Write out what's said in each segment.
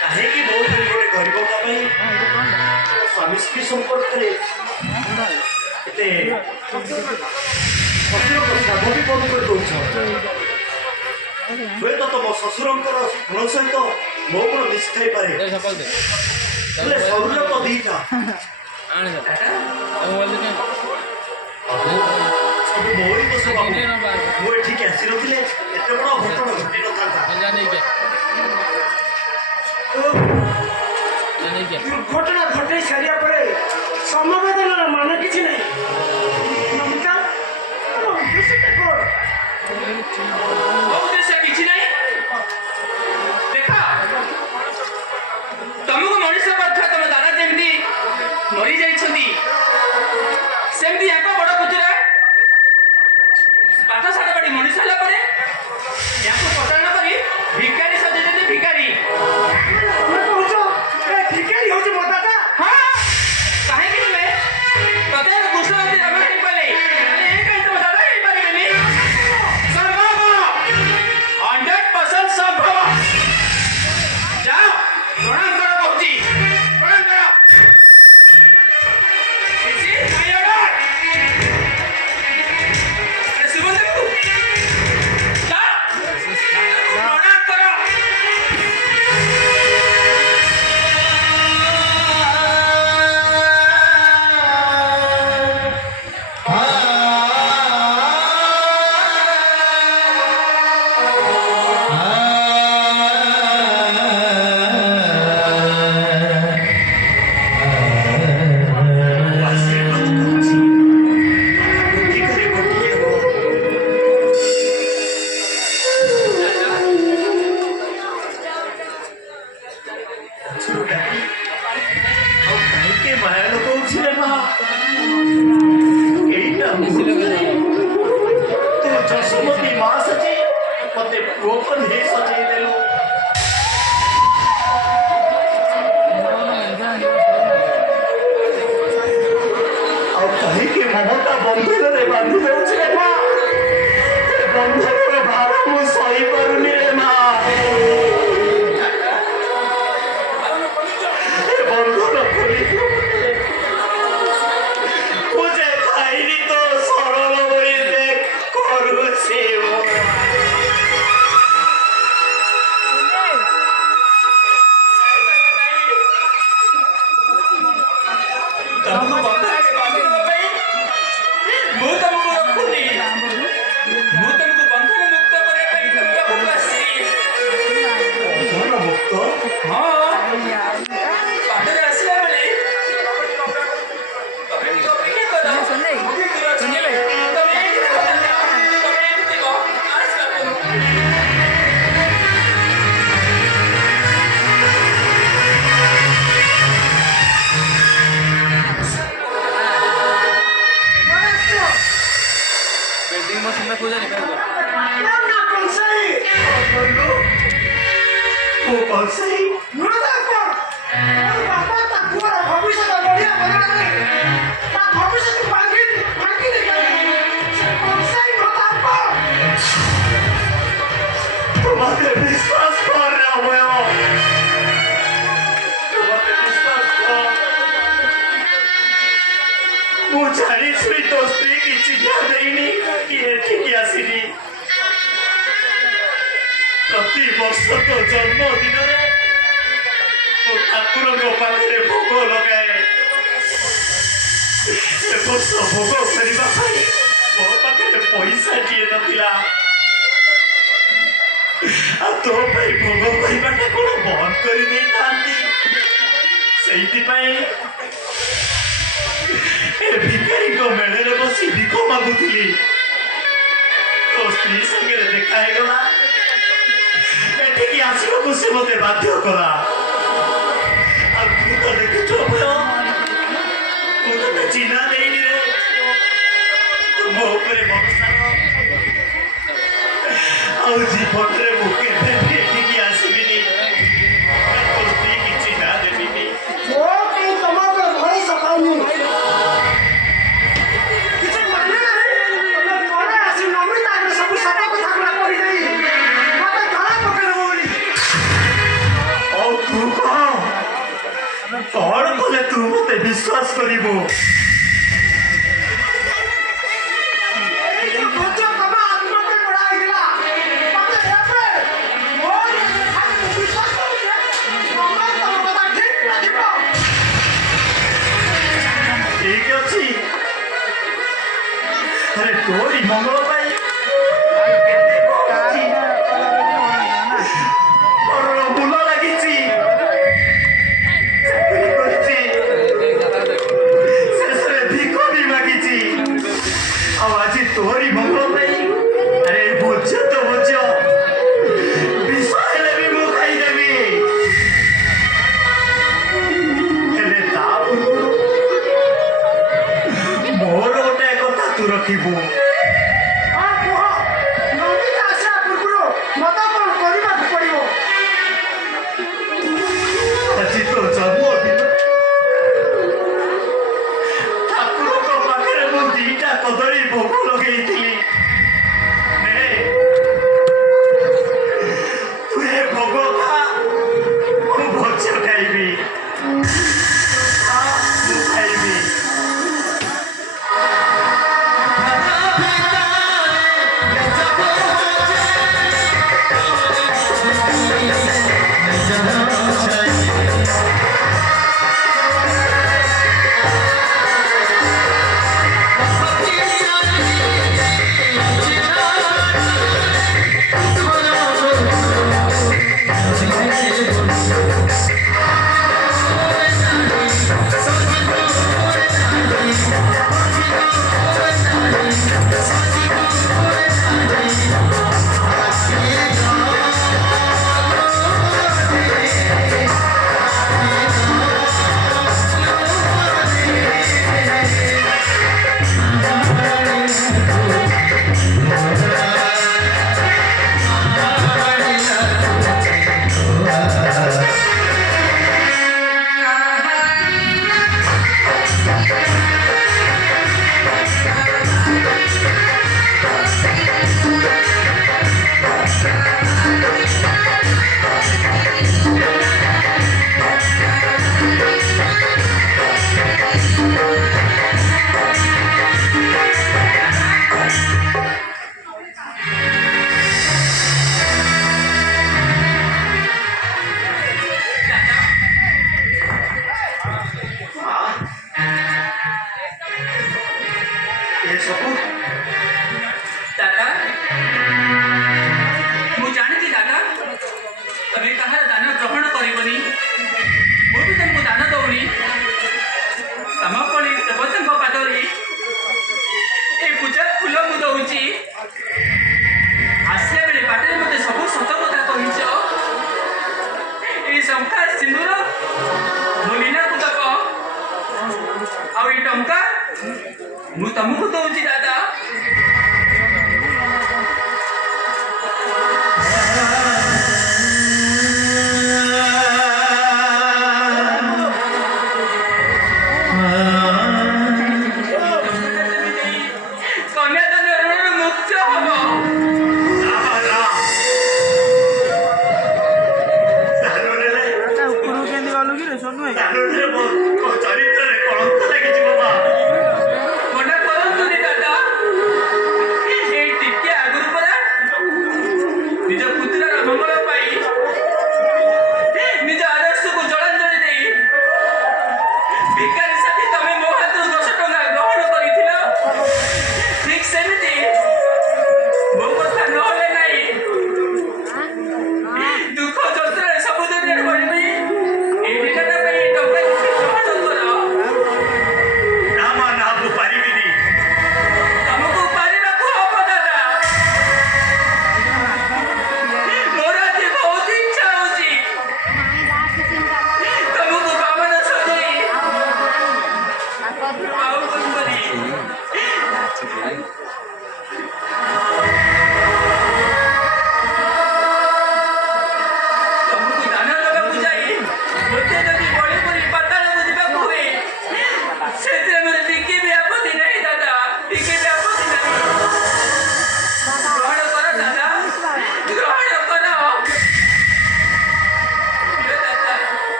କାହିଁକି ବହୁତ ଗୋଟେ ଗରିବ ପାଇଁ ସ୍ୱାମୀ ସ୍ତ୍ରୀ ସମ୍ପର୍କରେ ଏତେ ସ୍ୱାଭାବିକ ବନ୍ଦ କରିଦେଉଛ। ହୁଏତ ତମ ଶ୍ୱଶୁରଙ୍କର ଗୁଣ ସହିତ ମୋ ଗୁଣ ମିଶିଥାଇପାରେ, ହେଲେ ଶରୀର ତ ଦିଟା। ସବୁ ମୋରି ଦୋଷ ବାବୁ। ମୁଁ ଏଠିକି ଆସିନଥିଲେ ଏତେ ବଡ଼ ଘଟଣା ଘଟିନଥାନ୍ତା। ଦୁର୍ଘଟଣା ଘଟାଇ ସାରିବା ପରେ ସମବେଦନାର ମାନେ କିଛି ନାହିଁ। କିଛି ନାହିଁ। ଦେଖ, ତମକୁ ମଣିଷ କଥା ତମ ଦାଦା ଯେମିତି ମରିଯାଇଛନ୍ତି, ସେମିତି ଏକ ବଡ଼ ପୁତୁରା ପାଠ ସାଠ ପଢ଼ି ମଣିଷ ହେଲା ପରେ ୟାକୁ ପ୍ରତାରଣା କରି ଭିକାରୀ ସଜେଇଛନ୍ତି। ଭିକାରୀ ଭିକାରୀ ହଉଛି ମୋ ଦାଦା। ହଁ, କାହିଁକି ନୁହେଁ? ପ୍ରତ୍ୟେକ କୃଷ୍ଣବତୀ ରମା ହେଇପାରିଲେ କାହିଁ ତମ ଦାଦା ହେଇପାରିବେନି? ସମ୍ଭବ, 100% ସମ୍ଭବ। ଯାଅ, ପ୍ରଣାମ କର କହୁଛି, ପ୍ରଣାମ କର। ମମତା ବନ୍ଧନରେ ବାନ୍ଧି ଦେଉଛି ରେ ମା। ବନ୍ଧନର ଭାର ମୁଁ ସହିପାରୁନି ରେ ମା। ବନ୍ଧନ ଖୋଲି ମୁଁ ଯେ ଖାଇନି ତ ସରଳ ହୋଇ କରୁଛି। कौन सा ही ଶୁଣି ତୋ ସ୍ତ୍ରୀ କି ଚିଠା ଦେଇନି କି ଏଠିକି ଆସିନି। ପ୍ରତିବର୍ଷ ତୋ ଜନ୍ମଦିନରେ ମୁଁ ଠାକୁରଙ୍କ ପାଖରେ ଭୋଗ ଲଗାଏ। ଏ ବର୍ଷ ଭୋଗ କରିବା ପାଇଁ ମୋ ପାଖରେ ପଇସା ଟିଏ ନଥିଲା। ଆଉ ତୋ ପାଇଁ ଭୋଗ କରିବାଟା କଣ ବନ୍ଦ କରିଦେଇଥାନ୍ତି? ସେଇଥିପାଇଁ ଏ ଭିକାରୀଙ୍କ ମେଳରେ ବସି ଭିକ ମାଗୁଥିଲି। ତୋ ସ୍ତ୍ରୀ ସାଙ୍ଗରେ ଦେଖା ହେଇଗଲା, ଏଠିକି ଆସିବାକୁ ସେ ମତେ ବାଧ୍ୟ କଲା। ଆଉ ତୁ ତ ଦେଖୁଛୁ ଭୟ, ମୁଁ ତତେ ଚିହ୍ନା ଦେଇନି ରେ। ତୁ ମୋ ଉପରେ ଭରସା କର। ଆଉ ଜୀବନରେ ମୁଁ କେବେ ବି ଏଠିକି ଆସିବିନି, ତୋ ସ୍ତ୍ରୀ କି ଚିହ୍ନା ଦେବିନି। ମୋ ପାଇଁ ତମ ଉପରେ ଭରସା ପାଉନି। କିଛି ମାନେ ନାହିଁ। ତମେ ପରେ ଆସି ନମିତା ଆଗରେ ସବୁ ସତ କଥା ଗୁଡ଼ା କହିଦେଇ ମତେ ଧରା ପକେଇବ ବୋଲି। ଆଉ ତୁ କହ, କଣ କଲେ ତୁ ମତେ ବିଶ୍ୱାସ କରିବୁ? ଏଇ ଯୋଉ ଭୋଜ ତମ ଆତ୍ମହତ୍ୟା କରାହେଇଥିଲା, ତମେ ଏବେ ମୋର ଏ କଥାକୁ ମୁଁ ବିଶ୍ୱାସ କରୁଛି। ତମେ ତମ କଥା ଠିକ୍ ରାଖିବ। ଠିକ୍ ଅଛି। ଆରେ ତୋରି ମଙ୍ଗଳ ପାଇଁ କେତେ କରିଛି। ମୋର ଭୁଲ ଲାଗିଛି, ଚାକିରି କରିଛି, ଶେଷରେ ଭିକ ବି ମାଗିଛି। ଆଉ ଆଜି ତୋରି ମଙ୍ଗଳ ପାଇଁ ଆରେ ବୋଝ ତ ବୋଝ, ବିଷ ହେଲେ ବି ମୁଁ ଖାଇଦେବି। ହେଲେ ତା ପୂର୍ବରୁ ମୋର ଗୋଟେ କଥା ତୁ ରଖିବୁ। ହଁ କୁହ, ନମିତା ଆସିବା ପୂର୍ବରୁ ମତେ କଣ କରିବାକୁ ପଡ଼ିବ? ଆଜି ତୋ ଜନ୍ମଦିନ, ଠାକୁରଙ୍କ ପାଖରେ ମୁଁ 2ଟା କଦଳୀ ଭୋଗ ଲଗେଇଥିଲି। ନେ, ତୁ ଏ ଭୋଗ ଖା, ମୁଁ ଭୋଜ ଖାଇବି। ଖା, ମୁଁ ଖାଇବି। ଏସବୁ ଦାଦା, ମୁଁ ଜାଣିଛି ଦାଦା, ତମେ କାହାର ଦାନ ଗ୍ରହଣ କରିବନି। ମୁଁ ବି ତମକୁ ଦାନ ଦଉନି। ତମ ଭଳି ଦେବତାଙ୍କ ପାଦରେ ଏ ପୂଜା ଫୁଲ ମୁଁ ଦଉଛି। ଆସିଲା ବେଳେ ବାଟରେ ମତେ ସବୁ ସତ କଥା କହିଛ। ଏଇ ଶଙ୍ଖା ସିନ୍ଦୁର ମୋ ଲୀନାକୁ ଦବ, ଆଉ ଏଇ ଟଙ୍କା ମୁଁ ତମକୁ ଦଉଛି ଦାଦା। କନ୍ୟାଦାନ ମୁକ୍ତ ହବ। ଚରିତ୍ରରେ କଳଙ୍କ ଲାଗିଯିବ। ମନେ କର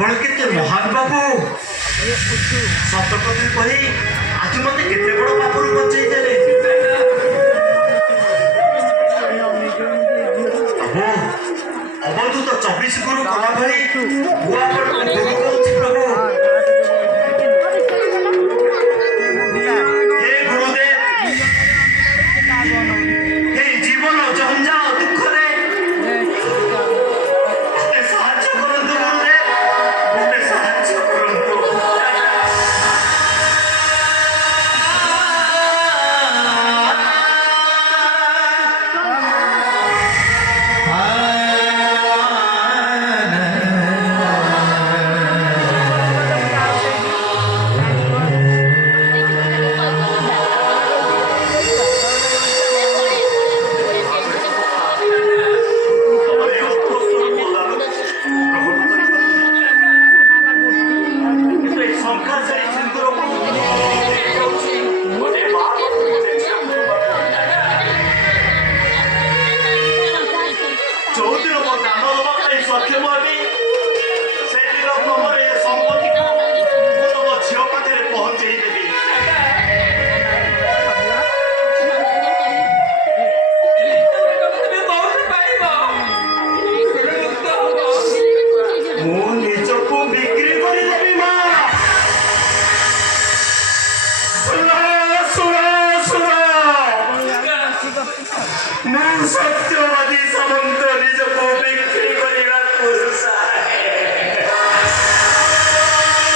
ଆପଣ କେତେ ମହାନ ବାବୁ ସତ କଥା କହି ଆଜି ମତେ କେତେ ବଡ ପାପରୁ ବଞ୍ଚେଇ ଦେଲେ ପ୍ରଭୁ ଅବଧୂତ 24 ଗୁରୁ କଲା ଭଳି ମୁଁ ଆପଣଙ୍କୁ ଗୁରୁ କହୁଛି ପ୍ରଭୁ ହେ ଗୁରୁଦେବ ହେ ଜୀବନ ଜଞ୍ଜାଳ ଦୁଃଖରେ ମୋତେ ସାହାଯ୍ୟ କରନ୍ତୁ ଗୁରୁଦେବ ମୋତେ ସାହାଯ୍ୟ କରନ୍ତୁ আমাদের অন্তঃস্থল প্রদান গ্রহণ করিব কিন্তু এই সংখ্যাচারী সিন্ধুরକୁ ଗୋଟେ ମା ଗୋଟେ ଝିଅକୁ ଯୋଉଦିନ ମୋ ଦାନ ଦେବା ପାଇଁ ସକ୍ଷମ ହେବି ସେଦିନ ତମର ଏ ସମ୍ପତ୍ତିକୁ ମୁଁ ତମ ଝିଅ ପାଖରେ ପହଞ୍ଚେଇ ଦେବି তুমি କୋଉଠୁ ପାଇବ ମୁକ୍ତ ହବ ମୁଁ ନିଜକୁ ବିକ୍ରି କରିଦେବି ମା ଶୁଣ ଶୁଣ ଶୁଣ ମୁଁ ସତ୍ୟ